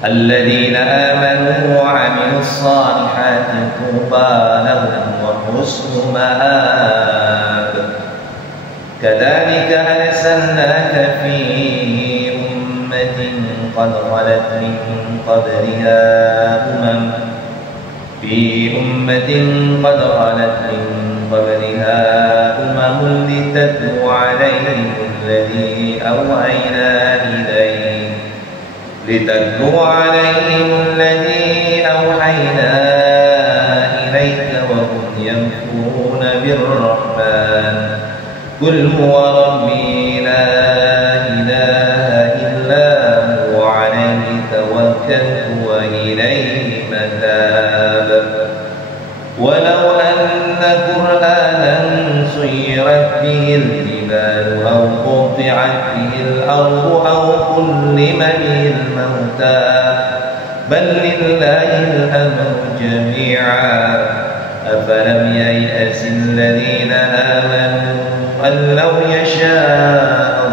Alladzina amanu wa 'amilus salihati tuba lahum wa husnu ma'ab. Kadzalika arsalnaka fi ummatin qad khalat min qabliha litatlu 'alaihim alladhi awhayna ilayka wa hum yanfuruna birrahman. Qul huwa rabbi la ilaha illa huwa 'alayhi tawakkaltu wa ilayhi matab. Walau anna qur'anan suyirat bihil jibalu aw quti'at bihil ardu aw kullima bihil mauta bal lillahil amru jami'a. Afalam yay'asil ladhina amanu an law yasha'a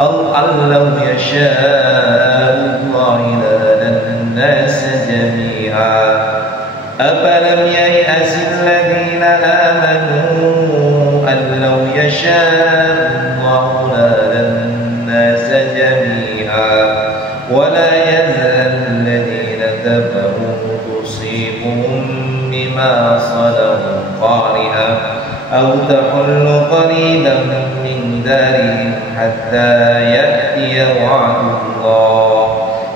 Allah lahadana an-nasa jami'a. Afalam yay'asil ladhina amanu an law yasha'a Allah lahadana an-nasa jami'a. Wa la yazal alladhina kafaru tusibuhum bima صدقوا قارئا أو تحل قريبا من دارهم حتى يأتي وعد الله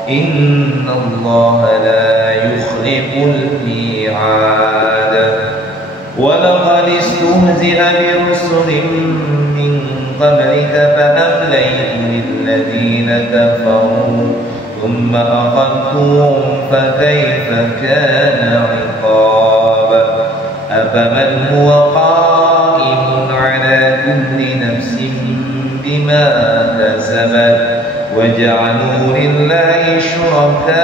إن الله لا يخلف الميعاد. ولقد استهزئ برسل من قبلك فأمليت للذين كفروا ثم أخذتهم فكيف كان عقاب. أفمن هو قائم على كل نفس بما كسبت وجعلوا لله شركاء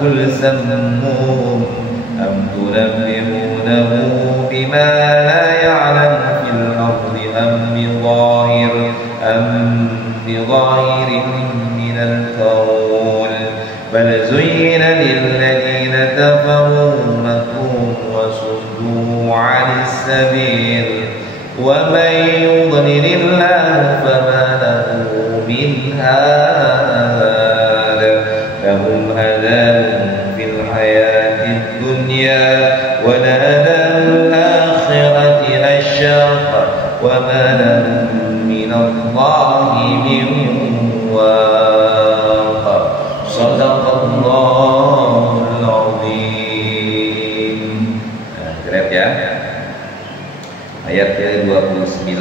قل سموهم أم تنبئونه بما لا يعلم في الأرض أم بظاهر من القول بل زين للذين كفروا مكرهم وصدوا عن السبيل ومن يضلل الله فما له من هاد. لهم عذاب في الحياة الدنيا ولعذاب الآخرة أشق وما لهم من الله من واق. Shadaqallahul azim. Grab ya. Ayat ke-29.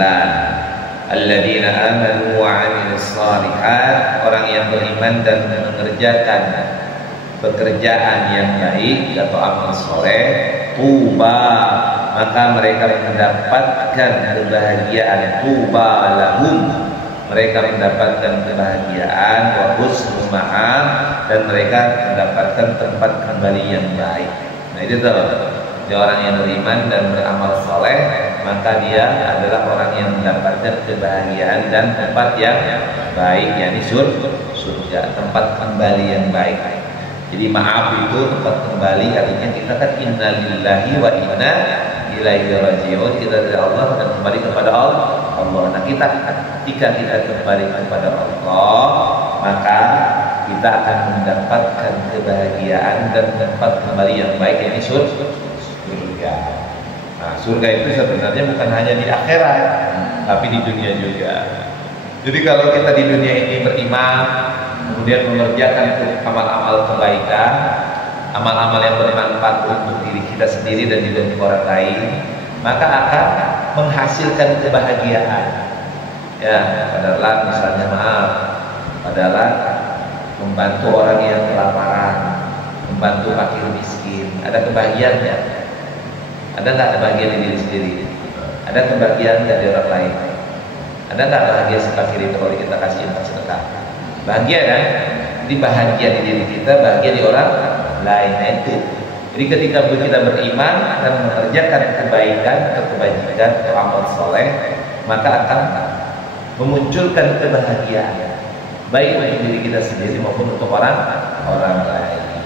Alladzina amanu wa 'amilus shalihat, orang yang beriman dan mengerjakan pekerjaan yang baik atau amal soleh, tuba, maka mereka mendapatkan kebahagiaan. Tuba lahum, mereka mendapatkan kebahagiaan. Wa husnu ma'ab, dan mereka mendapatkan tempat kembali yang baik. Nah itu tuh, dia orang yang beriman dan beramal soleh, maka dia adalah orang yang mendapatkan kebahagiaan dan tempat yang baik, yakni surga, tempat kembali yang baik. Jadi maaf itu tempat kembali, artinya kita kan inna lillahi wa inna ilaihi raji'un, kita dari Allah dan kembali kepada Allah. Nah ketika kita kembali kepada Allah, maka kita akan mendapatkan kebahagiaan dan tempat kembali yang baik, yakni surga. Nah, surga itu sebenarnya bukan hanya di akhirat, tapi di dunia juga. Jadi kalau kita di dunia ini beriman, kemudian mengerjakan amal-amal kebaikan, amal-amal yang bermanfaat untuk diri kita sendiri dan juga untuk orang lain, maka akan menghasilkan kebahagiaan. Ya, padahal misalnya padahal membantu orang yang kelaparan, membantu fakir miskin, ada kebahagiaannya. Ada nggak bahagia di diri sendiri? Ada kebahagiaan dari orang lain? Ada nggak bahagia si fakir itu kalau kita kasih infak sedekah? Bahagia kan? Jadi bahagia di diri kita, bahagia di orang lain. Nah itu. Jadi ketika kita beriman dan mengerjakan kebaikan, kebajikan, amal soleh, maka akan memunculkan kebahagiaan baik untuk diri kita sendiri maupun untuk orang lain.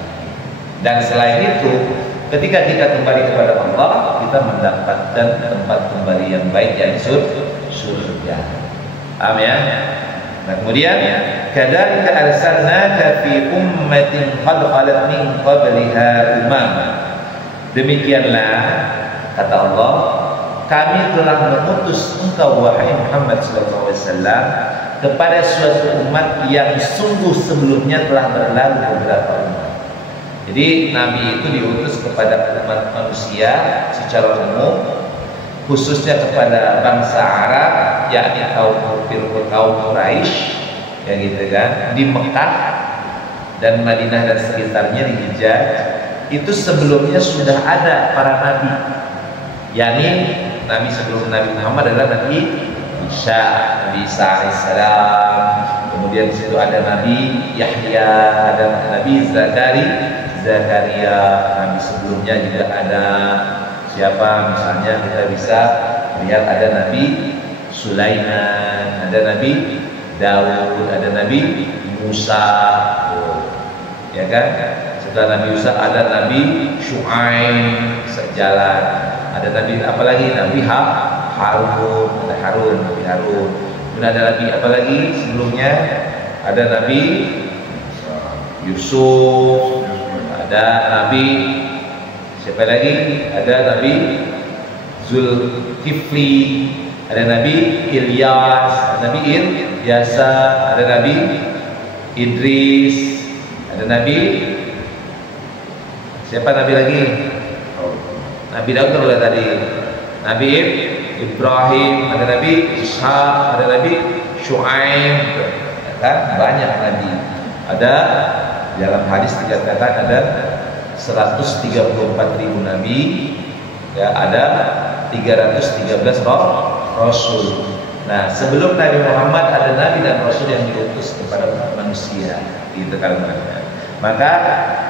Dan selain itu, ketika kita kembali kepada Allah, kita mendapatkan tempat kembali yang baik, yang surga. Paham ya? Nah, kemudian kadzalika arsalnaka fi ummatin qad khalat min qabliha umam. Demikianlah kata Allah, kami telah mengutus engkau wahai Muhammad sallallahu alaihi wasallam kepada suatu umat yang sungguh sebelumnya telah berlalu beberapa umat. Jadi Nabi itu diutus kepada umat manusia secara umum, khususnya kepada bangsa Arab, yakni kaum Quraisy, ya gitu kan, di Mekah dan Madinah dan sekitarnya, di Hijaz. Itu sebelumnya sudah ada para nabi, yakni nabi sebelum Nabi Muhammad adalah Nabi Isa alaihissalam. Kemudian di situ ada Nabi Yahya, ada Nabi Zakaria. Nabi sebelumnya juga ada siapa? Misalnya kita bisa lihat ada Nabi Sulaiman, ada Nabi Daud, ada Nabi Musa, ya kan? Setelah Nabi Musa ada Nabi Syuaib sejalan, ada Nabi apalagi Nabi Harun, ada Nabi Harun. Kemudian ada Nabi apalagi sebelumnya ada Nabi Yusuf, ada Nabi siapa lagi? Ada Nabi Zulkifli, ada Nabi Ilyas, ada Nabi Ilyasa, ada Nabi Idris, ada Nabi siapa Nabi lagi? Nabi Daud kalau tadi, Nabi Ibrahim, ada Nabi Ishaq, ada Nabi Syuaib, kan banyak Nabi. Ada dalam hadis dikatakan ada 134.000 Nabi, ya, ada 313 Rasul. Nah, sebelum Nabi Muhammad ada Nabi dan Rasul yang diutus kepada manusia, gitu kan. Maka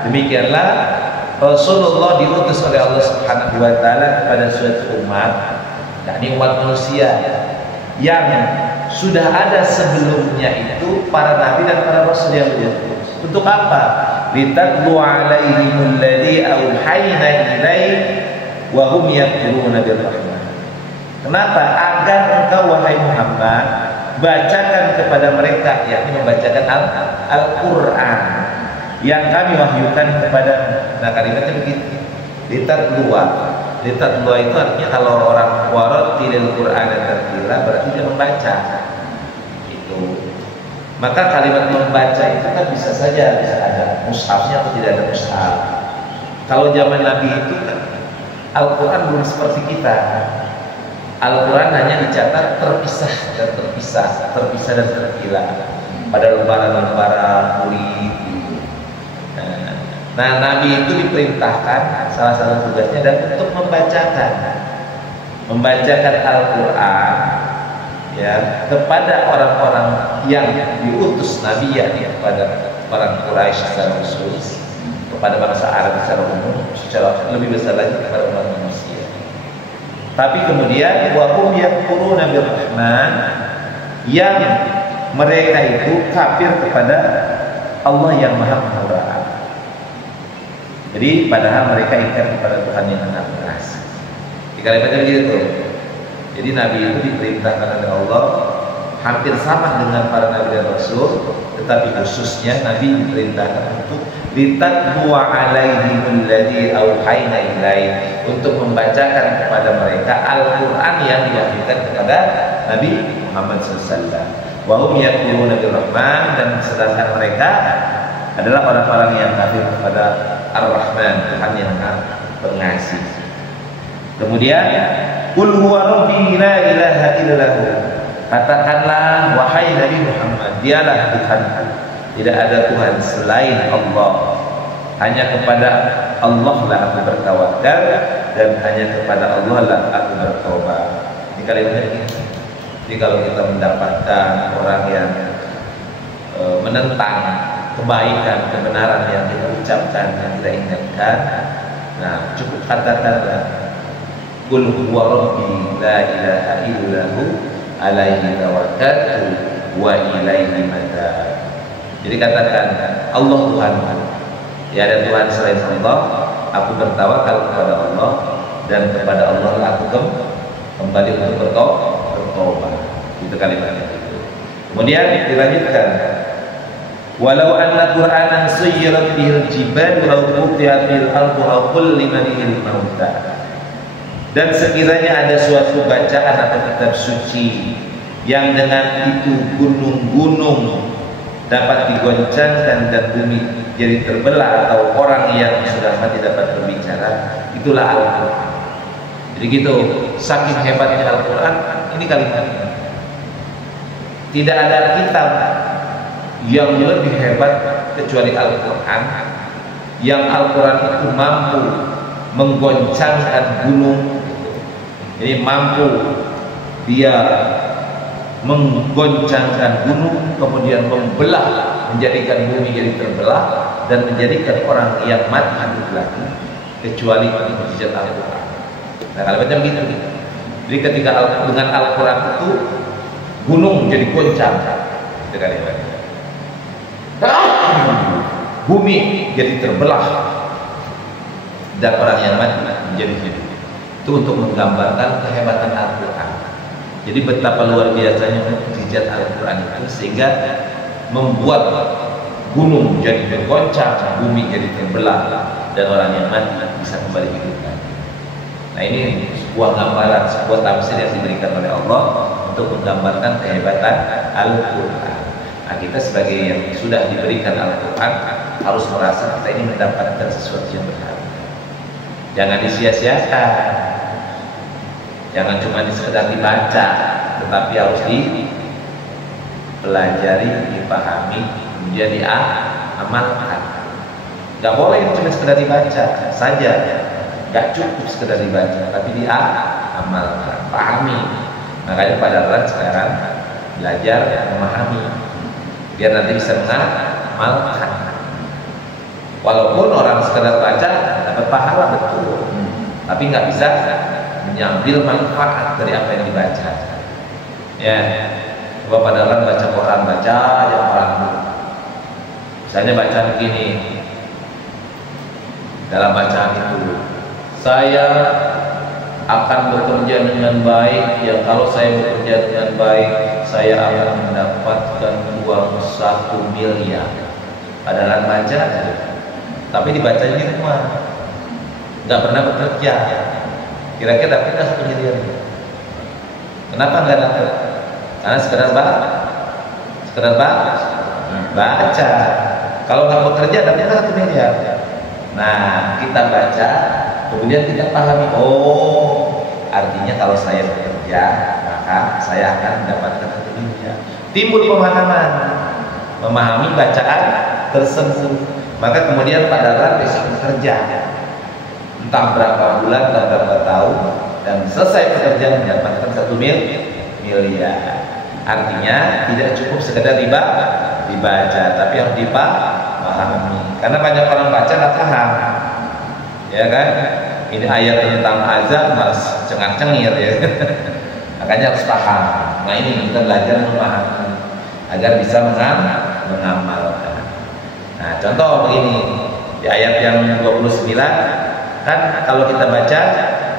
demikianlah Rasulullah diutus oleh Allah Subhanahu wa taala kepada suatu umat, yakni umat manusia yang sudah ada sebelumnya itu para nabi dan para rasul yang diutus. Untuk apa? Litatlu alaihimul ladzi auhayna ilaik wa hum yakfuruna birrahman. Kenapa? Agar engkau wahai Muhammad bacakan kepada mereka, yakni membacakan Al-Qur'an yang kami wahyukan kepada. Nah, kalimatnya begitu. Litatluwa itu artinya kalau orang warattilil Qur'an dan tartila berarti dia membaca. Itu. Maka kalimat membaca itu kan bisa saja bisa ada mushafnya atau tidak ada mushaf. Kalau zaman Nabi itu kan Al-Qur'an belum seperti kita. Al-Qur'an hanya dicatat terpisah dan terpilah pada lembaran-lembaran murid gitu. Nah, Nabi itu diperintahkan salah satu tugasnya dan untuk membacakan Al-Quran, ya, kepada orang-orang yang diutus Nabi, yakni kepada orang Quraisy secara khusus, kepada bangsa Arab secara umum, secara lebih besar lagi kepada umat manusia. Tapi kemudian wahum yakfuruna birrahman, yang mereka itu kafir kepada Allah yang Maha Pemurah. Jadi padahal mereka ingkar kepada Tuhan yang Maha Pengasih. Dikalimatkan gitu. Jadi Nabi itu diperintahkan oleh Allah hampir sama dengan para Nabi dan Rasul, tetapi khususnya Nabi diperintahkan untuk litatlu alaihimul ladzi auhayna ilaik, untuk membacakan kepada mereka Al-Quran yang diwahyukan kepada Nabi Muhammad SAW. Wa hum yakfuruna birrahman, dan sedangkan mereka adalah orang-orang yang kafir kepada Ar-Rahman, Tuhan yang Maha Pengasih. Kemudian qul huwa rabbi la ilaha illahu, katakanlah wahai Nabi Muhammad, dialah Tuhan, tidak ada Tuhan selain Allah, hanya kepada Allah lah aku bertawakal dan hanya kepada Allah lah aku bertobat. Ini kalimatnya ini. Jadi kalau kita mendapatkan orang yang menentang kebaikan, kebenaran yang kita ucapkan, yang kita ingatkan, nah cukup katakanlah qul huwa rabbi la ilaha illahu alaihi tawakkaltu wa ilaihi matab. Jadi katakan, Allah Tuhanku, ya ada Tuhan selain Allah, aku bertawakal kepada Allah, dan kepada Allah lah aku kembali untuk bertobat. Itu kalimatnya itu. Kemudian dilanjutkan, walau anna Qur'anan sayyirat bihil jibal aw qutiat bil ardu aw kullima bihil mauta. Dan sekiranya ada suatu bacaan atau kitab suci yang dengan itu gunung-gunung dapat digoncangkan dan bumi jadi terbelah, atau orang yang sudah mati dapat berbicara, itulah Al-Quran. Jadi gitu, saking hebatnya Al-Quran. Ini kalimatnya. Tidak ada kitab yang lebih hebat kecuali Al-Quran, yang Al-Quran itu mampu menggoncangkan gunung. Jadi mampu dia menggoncangkan gunung, kemudian membelah, menjadikan bumi jadi terbelah, dan menjadikan orang yang mati hidup lagi, kecuali mukjizat Al-Quran. Nah, kalimatnya begitu. Jadi ketika dengan Al-Quran itu gunung jadi goncang, itu kalimatnya. Bumi jadi terbelah dan orang yang mati menjadi hidup. Itu untuk menggambarkan kehebatan Al-Quran. Jadi betapa luar biasanya mukjizat Al-Quran itu, sehingga membuat gunung jadi bergoncang, bumi jadi terbelah, dan orang yang mati bisa kembali hidup lagi. Nah, ini sebuah gambaran, sebuah tafsir yang diberikan oleh Allah untuk menggambarkan kehebatan Al-Quran. Nah, kita sebagai yang sudah diberikan Al-Quran harus merasa kita ini mendapatkan sesuatu yang berharga. Jangan disia-siakan. Jangan cuma sekedar dibaca, tetapi harus dipelajari, dipahami, kemudian diamalkan. Gak boleh cuma sekedar dibaca saja, gak cukup sekedar dibaca, tapi diamalkan, pahami. Makanya pada saat sekarang belajar memahami, biar nanti bisa mengamalkan. Walaupun orang sekedar baca dapat pahala betul, tapi nggak bisa mengambil manfaat dari apa yang dibaca. Ya, coba pada orang baca Quran, baca aja Quran. Misalnya baca begini, dalam bacaan itu, saya akan bekerja dengan baik. Ya, kalau saya bekerja dengan baik, saya akan mendapatkan uang 1 miliar. Padahal baca, tapi dibacanya di rumah, nggak pernah bekerja. Kira-kira dapat nggak 1 miliar? Kenapa nggak dapat? Karena sekedar baca. Kalau nggak bekerja, dapatnya 1 miliar. Nah, kita baca, kemudian kita pahami. Oh, artinya kalau saya bekerja, maka saya akan mendapatkan 1 miliar. Timbul pemahaman, memahami bacaan tersebut. Maka kemudian pada saat bisa bekerja, entah berapa bulan, entah berapa tahun, dan selesai pekerjaan mendapatkan 1 miliar. Artinya tidak cukup sekedar dibaca, tapi harus dipahami. Karena banyak orang baca nggak paham, ya kan? Ini ayat tentang azab malah cengar-cengir ya. Makanya harus paham. Nah, ini kita belajar memahami agar bisa mengamalkan. Nah, contoh begini, di ayat yang 29 kan, kalau kita baca,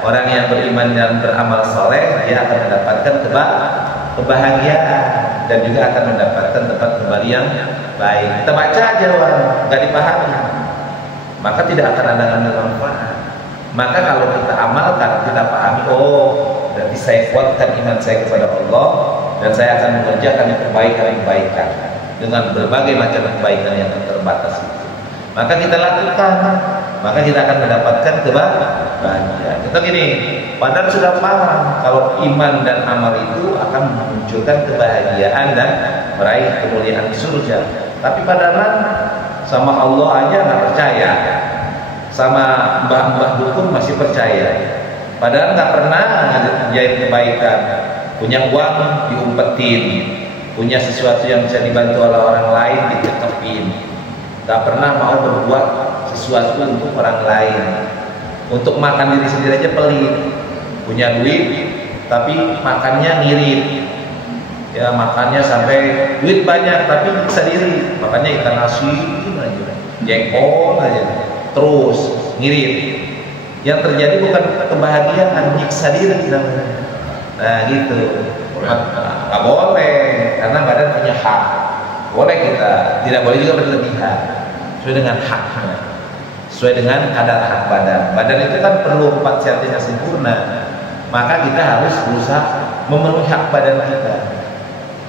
orang yang beriman dan beramal soleh, dia akan mendapatkan kebahagiaan dan juga akan mendapatkan tempat kembali yang baik. Kita baca aja, nggak dipahami, maka tidak akan ada manfaat. Maka kalau kita amalkan, kita pahami, oh, berarti saya kuatkan iman saya kepada Allah, dan saya akan mengerjakan kebaikan dengan berbagai macam kebaikan yang terbatas itu. Maka kita lakukan, maka kita akan mendapatkan kebahagiaan. Kita gini, padahal sudah paham kalau iman dan amal itu akan memunculkan kebahagiaan dan meraih kemuliaan di surga. Tapi padahal sama Allah aja nggak percaya, sama mbah-mbah dukun masih percaya. Padahal nggak pernah ngerjain kebaikan, punya uang diumpetin, punya sesuatu yang bisa dibantu oleh orang lain dicekepin, nggak pernah mau berbuat sesuatu untuk orang lain. Untuk makan diri sendiri aja pelit, punya duit tapi makannya ngirit, Ya makannya sampai duit banyak tapi nyiksa diri, makannya ikan asin aja, jengkol aja, terus ngirit. Yang terjadi bukan kebahagiaan, nyiksa diri namanya. Nah gitu. Nggak boleh, karena badan punya hak. Boleh kita, tidak boleh juga berlebihan. Sesuai dengan haknya, sesuai dengan kadar hak badan. Badan itu kan perlu 4 sehat yang sempurna, maka kita harus berusaha memenuhi hak badan kita.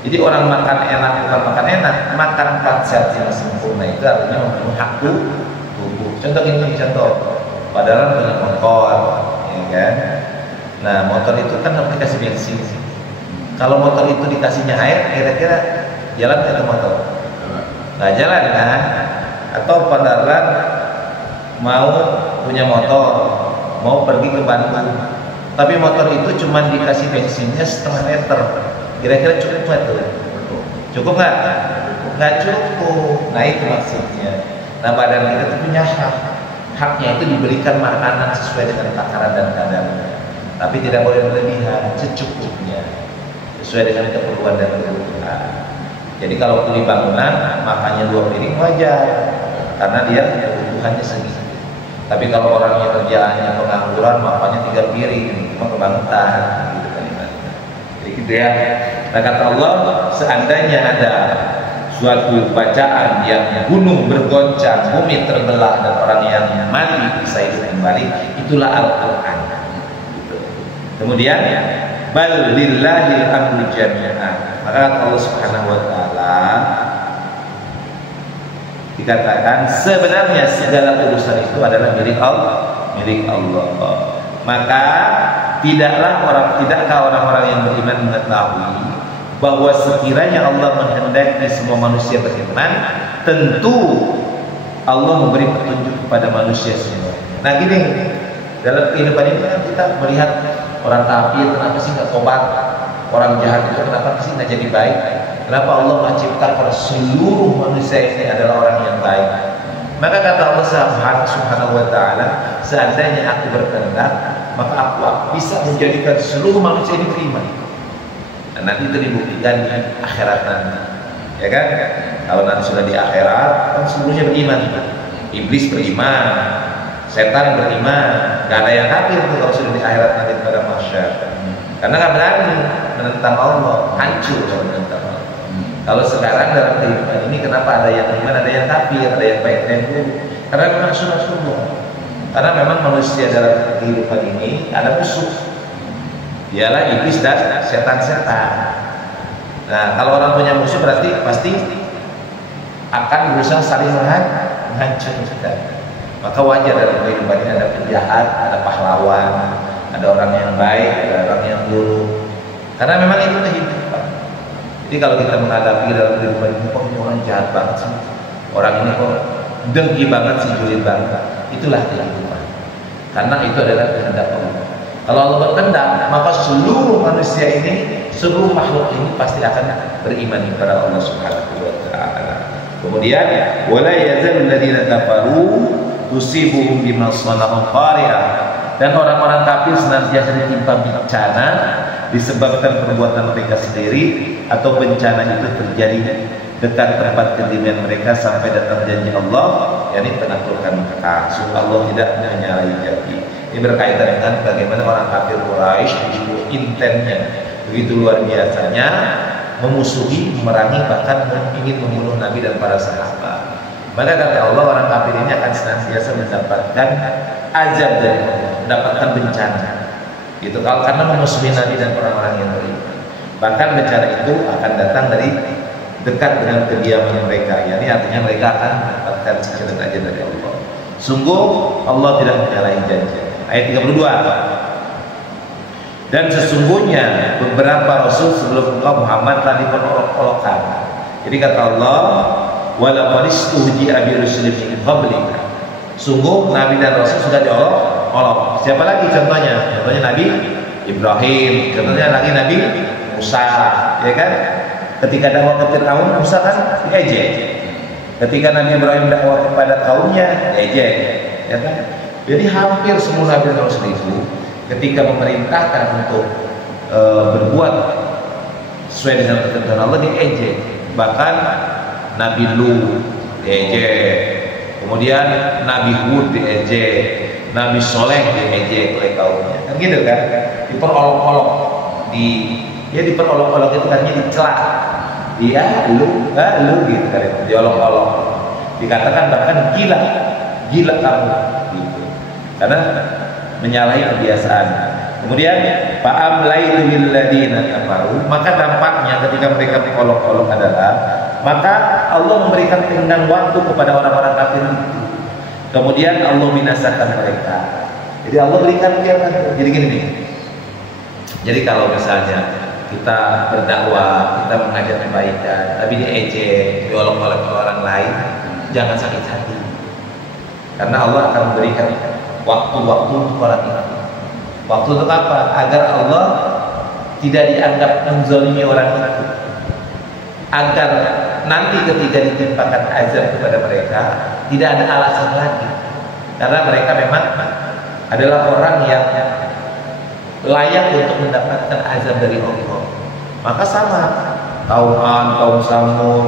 Jadi orang makan enak bukan makan enak, makan 4 sehat yang sempurna itu artinya memenuhi hak tubuh. Contoh ini, contoh, padahal punya motor, ya kan? Nah motor itu kan harus dikasih bensin. Kalau motor itu dikasihnya air, kira-kira jalan ke motor? Nggak jalan kan? Atau padahal mau punya motor, mau pergi ke Bandung, tapi motor itu cuma dikasih bensinnya setengah liter, kira-kira cukup nggak tuh? Cukup nggak? Nggak cukup. Nah itu maksudnya. Nah badan kita tuh punya hak. Haknya itu diberikan makanan sesuai dengan takaran dan kadarnya, tapi tidak boleh berlebihan, secukupnya, sesuai dengan keperluan dan kebutuhan. Jadi kalau kuli bangunan makannya 2 piring wajar, karena dia kebutuhannya segitu. Tapi kalau orangnya kerjaannya pengangguran makannya 3 piring, cuma kebangetan gitu kalimatnya. Jadi gitu ya. Nah kata Allah, seandainya ada suatu bacaan yang gunung bergoncang, bumi terbelah dan orang yang mati bisa hidup kembali, itulah Al-Quran. Kemudian bal lillahil amru jami'an. Maka kata Allah Subhanahu wa taala, dikatakan sebenarnya segala urusan itu adalah milik Allah. Maka tidakkah orang-orang yang beriman mengetahui bahwa sekiranya Allah menghendaki semua manusia beriman, tentu Allah memberi petunjuk kepada manusia semua. Nah gini, dalam kehidupan ini kan kita melihat orang kafir kenapa sih nggak tobat, orang jahat itu kenapa sih nggak jadi baik, kenapa Allah menciptakan seluruh manusia ini adalah orang yang baik. Maka kata Allah Subhanahu wa taala, seandainya aku berkehendak, maka aku bisa menjadikan seluruh manusia ini beriman. Dan nanti itu dibuktikan di akhirat nanti, ya kan? Kalau nanti sudah di akhirat, kan seluruhnya beriman. Iblis beriman, setan beriman, gak ada yang kafir tuh kalau sudah di akhirat nanti pada masyarakat. Karena nggak berani menentang Allah, hancur kalau menentang Allah. Kalau sekarang dalam kehidupan ini, kenapa ada yang beriman, ada yang kafir, ada yang baik dan buruk? Karena memang sunnah. Karena memang manusia dalam kehidupan ini ada musuh. Dialah iblis dan setan-setan. Nah, kalau orang punya musuh berarti pasti akan berusaha saling menghancurkan. Maka wajar dalam kehidupan ini ada penjahat, ada pahlawan, ada orang yang baik, ada orang yang buruk. Karena memang itu kehidupan. Jadi kalau kita menghadapi dalam kehidupan ini, kok ini orang jahat banget sih, orang ini kok dengki banget sih, julid banget. Itulah kehidupan. Karena itu adalah kehendak Allah. Kalau Allah berkehendak, maka seluruh manusia ini, seluruh makhluk ini pasti akan beriman kepada Allah Subhanahu wa taala. Kemudian, wala yazalul ladzina kafaru tusibuhum bima sana'u qari'ah. Dan orang-orang kafir senantiasa ditimpa bencana disebabkan perbuatan mereka sendiri, atau bencana itu terjadi dekat tempat kediaman mereka sampai datang janji Allah, yakni penaklukkan Mekah. Allah tidak menyalahi janji. Ini berkaitan dengan bagaimana orang kafir Quraisy begitu intensnya, begitu luar biasanya memusuhi, memerangi, bahkan ingin membunuh Nabi dan para sahabat. Maka kata Allah, orang kafir ini akan senantiasa mendapatkan azab dari Allah, mendapatkan bencana. Gitu, karena memusuhi Nabi dan orang-orang yang beriman. Bahkan bencana itu akan datang dari dekat dengan kediaman mereka, yakni artinya mereka akan mendapatkan siksa dan azab dari Allah. Sungguh Allah tidak menyalahi janji. Ayat 32. Dan sesungguhnya beberapa rasul sebelum engkau Muhammad telah diperolok-olokkan. Jadi kata Allah, wala qadistuhji'a bi rusulin min qablika. Sungguh nabi dan rasul sudah diolok-olok. Siapa lagi contohnya? Contohnya Nabi Ibrahim, contohnya lagi Nabi Musa, ya kan? Ketika dakwah ke Fir'aun, Musa kan diejek. Ketika Nabi Ibrahim dakwah kepada kaumnya, diejek, ya kan? Jadi hampir semua nabi dan rasul itu ketika memerintahkan untuk berbuat sesuai dengan ketentuan Allah diejek. Bahkan Nabi Lut diejek, kemudian Nabi Hud diejek, Nabi Soleh diejek oleh kaumnya, kan gitu kan? Diperolok-olok, diperolok-olok itu kan dicela, dia lu gitu kan, diolok-olok, dikatakan bahkan gila kamu, gitu, karena menyalahi kebiasaan. Kemudian fa'amlaitu lil ladina kafaru, maka dampaknya ketika mereka diolok-olok adalah maka Allah memberikan tenggang waktu kepada orang-orang kafir itu. Kemudian Allah binasakan mereka. Jadi Allah berikan kiamat. Jadi gini nih. Jadi kalau misalnya kita berdakwah, kita mengajak kebaikan, tapi diejek, diolok-olok oleh orang lain, jangan sakit hati. Karena Allah akan memberikan waktu-waktu untuk orang itu. Waktu untuk apa? Agar Allah tidak dianggap menzalimi orang itu. Agar nanti ketika ditimpakan azab kepada mereka tidak ada alasan lagi. Karena mereka memang adalah orang yang layak untuk mendapatkan azab dari Allah. Maka sama kaum Ad, kaum Samud,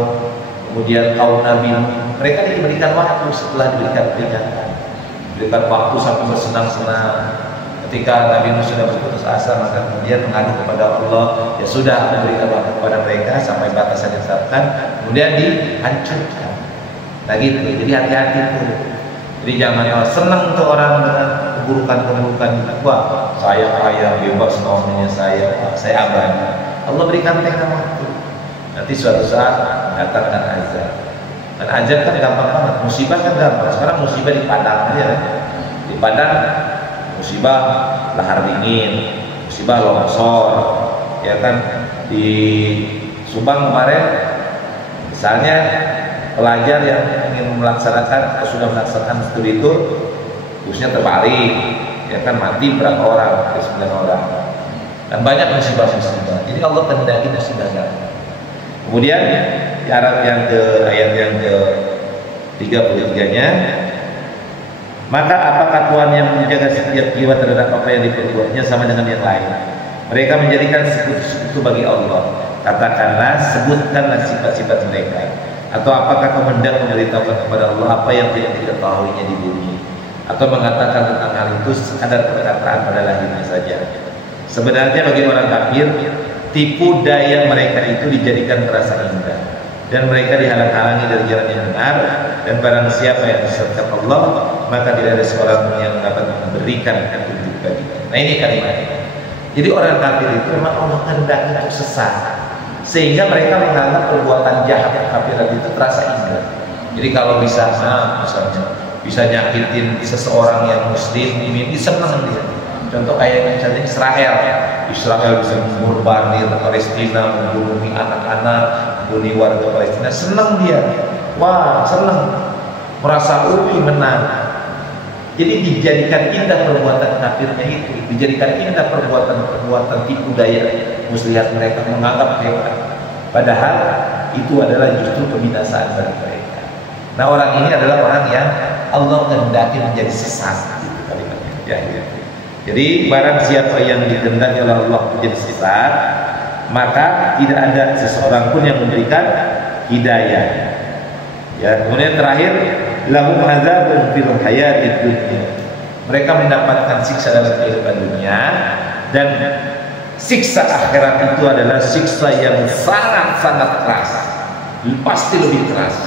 kemudian kaum Nabi, mereka diberikan waktu setelah diberikan peringatan, diberikan waktu sampai bersenang-senang. Ketika Nabi Nuh sudah berputus asa, maka kemudian mengadu kepada Allah, ya sudah memberikan waktu kepada mereka sampai batasan yang ditetapkan, kemudian dihancurkan. Nah gitu, jadi hati-hati tuh. Jadi jangan senang untuk orang dengan keburukan-keburukan. Wah, saya kaya, bebas maunya saya abadi. Allah berikan tenggang waktu. Nanti suatu saat datangkan azab. Dan azab kan gampang banget, musibah kan gampang. Sekarang musibah di Padang aja, di Padang musibah lahar dingin, musibah longsor, ya kan. Di Subang kemarin misalnya pelajar yang ingin melaksanakan atau sudah melaksanakan studi itu busnya terbalik, ya kan, mati berapa orang, 9 orang, dan banyak musibah-musibah. Jadi Allah kehendaki musibah datang. Kemudian di ayat yang ke 33-nya, maka apakah Tuhan yang menjaga setiap jiwa terhadap apa yang diperbuatnya sama dengan yang lain? Mereka menjadikan sekutu bagi Allah. Katakanlah, sebutkanlah sifat-sifat mereka. Atau apakah kau hendak memberitahukan kepada Allah apa yang tidak diketahuinya di bumi? Atau mengatakan tentang hal itu sekadar perkataan pada lahirnya saja? Sebenarnya bagi orang kafir, tipu daya mereka itu dijadikan terasa indah, dan mereka dihalang-halangi dari jalan yang benar. Dan barang siapa yang disesatkan Allah, maka tidak ada seorang pun yang dapat memberikan petunjuk baginya. Nah ini kalimatnya. Jadi orang kafir itu memang Allah kehendaki untuk sesat, sehingga mereka menganggap perbuatan jahat yang kafirat itu terasa indah. Jadi kalau misalnya bisa nyakitin seseorang yang muslim, ini senang dia. Contoh kayak misalnya Israel bisa memborbardir Palestina, membunuh anak-anak, membunuh warga Palestina, senang dia. Wah, senang, merasa menang. Jadi dijadikan indah perbuatan kafirnya itu, dijadikan indah perbuatan tipu daya muslihat mereka, menganggap hebat. Padahal itu adalah justru pembinasaan bagi mereka. Nah orang ini adalah orang yang Allah kehendaki menjadi sesat, itu kalimatnya. Ya. Jadi barang siapa yang dikehendaki oleh Allah menjadi sesat, maka tidak ada seseorang pun yang memberikan hidayah. Ya, kemudian terakhir, lahum adzabun fil hayatid dunya. Mereka mendapatkan siksa dalam kehidupan dunia, dan siksa akhirat itu adalah siksa yang sangat-sangat keras. Pasti lebih keras.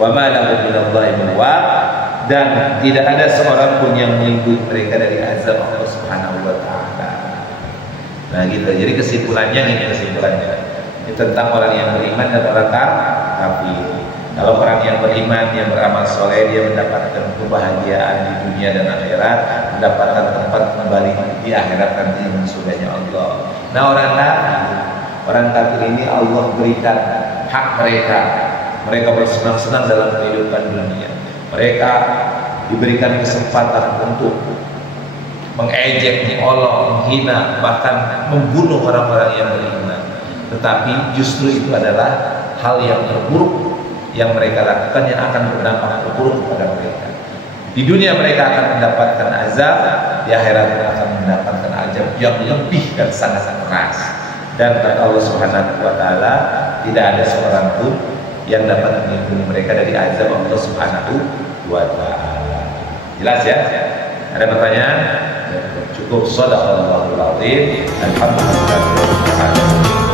Wa ma lahum minallahi min waq, dan tidak ada seorang pun yang melindungi mereka dari azab Allah Subhanahu wa taala. Nah gitu. Jadi kesimpulannya ini tentang orang yang beriman dan orang kafir. Kalau orang yang beriman, yang beramal soleh, dia mendapatkan kebahagiaan di dunia dan akhirat, mendapatkan tempat kembali di akhirat nanti dengan surganya Allah. Nah orang kafir ini Allah berikan hak mereka bersenang-senang dalam kehidupan dunia. Mereka diberikan kesempatan untuk mengejek, mengolok, menghina, bahkan membunuh orang-orang yang beriman. Tetapi justru itu adalah hal yang terburuk yang mereka lakukan, yang akan berdampak terburuk kepada mereka. Di dunia mereka akan mendapatkan azab, di akhirat mereka akan mendapatkan azab yang lebih dan sangat keras. Dan kata Allah Subhanahu wa taala, tidak ada seorang pun yang dapat melindungi mereka dari azab Allah Subhanahu wa taala. Jelas ya? Ada pertanyaan? Cukup. Shadaqallahul azim. Alhamdulillah.